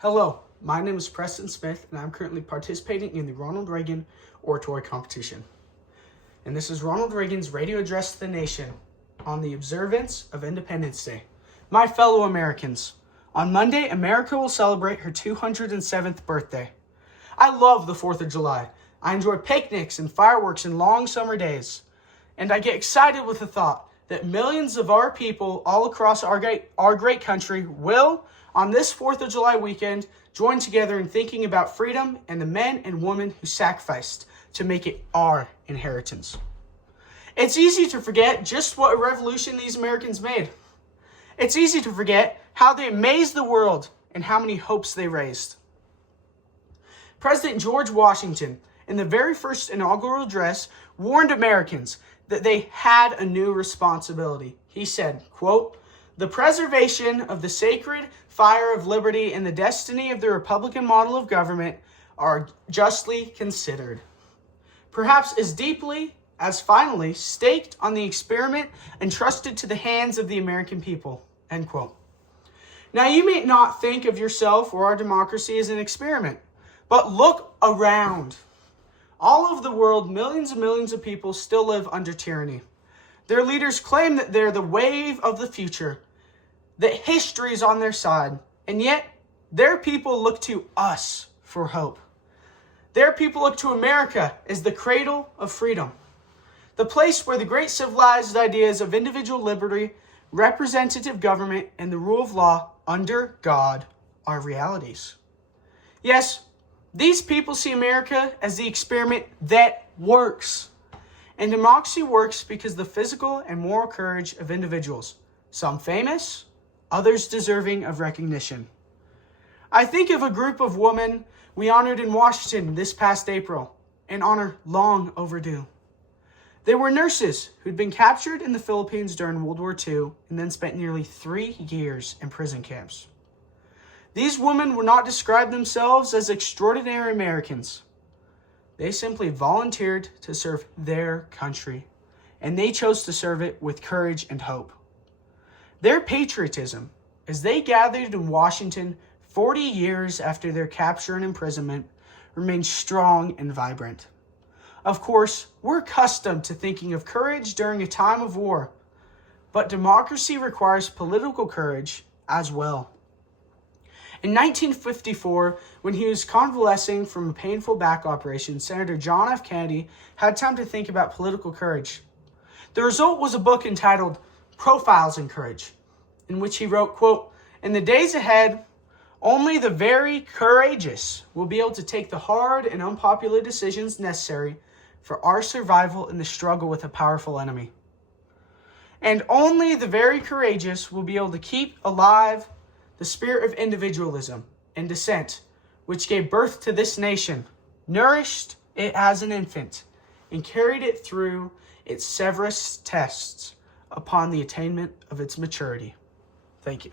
Hello, my name is Preston Smith, and I'm currently participating in the Ronald Reagan Oratory competition. And this is Ronald Reagan's radio address to the nation on the observance of Independence Day. My fellow Americans, on Monday, America will celebrate her 207th birthday. I love the 4th of July. I enjoy picnics and fireworks and long summer days. And I get excited with the thought that millions of our people all across our great country will, on this 4th of July weekend, join together in thinking about freedom and the men and women who sacrificed to make it our inheritance. It's easy to forget just what a revolution these Americans made. It's easy to forget how they amazed the world and how many hopes they raised. President George Washington, in the very first inaugural address, warned Americans that they had a new responsibility. He said, quote, "The preservation of the sacred fire of liberty and the destiny of the Republican model of government are justly considered, perhaps as deeply as finally staked on the experiment entrusted to the hands of the American people." End quote. Now, you may not think of yourself or our democracy as an experiment, but look around. All over the world, millions and millions of people still live under tyranny. Their leaders claim that they're the wave of the future, that history is on their side, and yet their people look to us for hope. Their people look to America as the cradle of freedom, the place where the great civilized ideas of individual liberty, representative government, and the rule of law under God are realities. Yes, these people see America as the experiment that works. And democracy works because of the physical and moral courage of individuals, some famous, others deserving of recognition. I think of a group of women we honored in Washington this past April, an honor long overdue. They were nurses who'd been captured in the Philippines during World War II and then spent nearly 3 years in prison camps. These women would not describe themselves as extraordinary Americans. They simply volunteered to serve their country, and they chose to serve it with courage and hope. Their patriotism, as they gathered in Washington 40 years after their capture and imprisonment, remains strong and vibrant. Of course, we're accustomed to thinking of courage during a time of war, but democracy requires political courage as well. In 1954, when he was convalescing from a painful back operation, Senator John F. Kennedy had time to think about political courage. The result was a book entitled Profiles in Courage, in which he wrote, quote, "In the days ahead, only the very courageous will be able to take the hard and unpopular decisions necessary for our survival in the struggle with a powerful enemy. And only the very courageous will be able to keep alive the spirit of individualism and dissent, which gave birth to this nation, nourished it as an infant, and carried it through its severest tests upon the attainment of its maturity." Thank you.